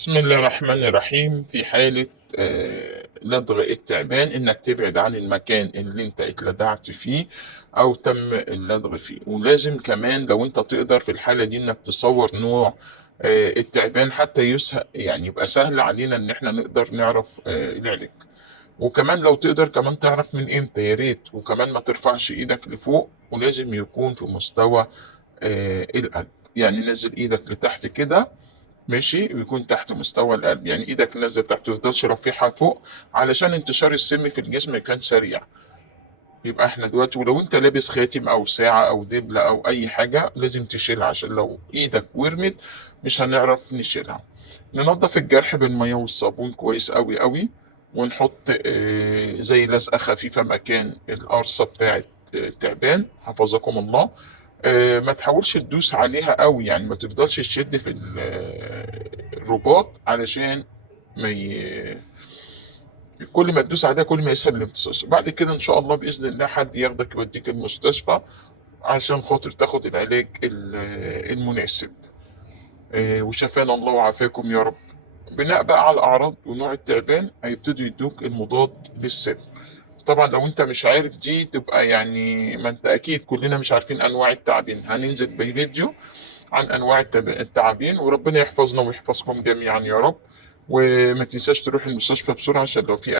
بسم الله الرحمن الرحيم. في حالة لدغ التعبان إنك تبعد عن المكان اللي أنت اتلدعت فيه أو تم اللدغ فيه، ولازم كمان لو أنت تقدر في الحالة دي إنك تصور نوع التعبان حتى يسهل، يعني يبقى سهل علينا إن إحنا نقدر نعرف العلاج. وكمان لو تقدر كمان تعرف من إمتى يا ريت، وكمان ما ترفعش إيدك لفوق، ولازم يكون في مستوى القلب. يعني نزل إيدك لتحت كده، ماشي، ويكون تحت مستوى القلب، يعني ايدك نازله تحت وتفضلش رافعها فوق علشان انتشار السم في الجسم كان سريع. يبقى احنا دلوقتي، ولو انت لابس خاتم او ساعه او دبله او اي حاجه لازم تشيلها، عشان لو ايدك ورمت مش هنعرف نشيلها. ننضف الجرح بالميه والصابون كويس قوي قوي، ونحط زي لزقه خفيفه مكان القرصه بتاعه التعبان حفظكم الله. ما تحاولش تدوس عليها قوي، يعني ما تفضلش تشد في الرباط علشان ما ي... كل ما تدوس عليها كل ما يسهل الامتصاص. بعد كده ان شاء الله باذن الله حد ياخدك يوديك المستشفى عشان خاطر تاخد العلاج المناسب. وشفانا الله وعافاكم يا رب. بناء بقى على الاعراض ونوع التعبان هيبتدوا يدوك المضاد للسم. طبعا لو انت مش عارف دي تبقى، يعني ما انت اكيد كلنا مش عارفين انواع التعابين، هننزل بفيديو عن انواع التعابين، وربنا يحفظنا ويحفظكم جميعا يا رب. وما تنساش تروح المستشفى بسرعة عشان لو في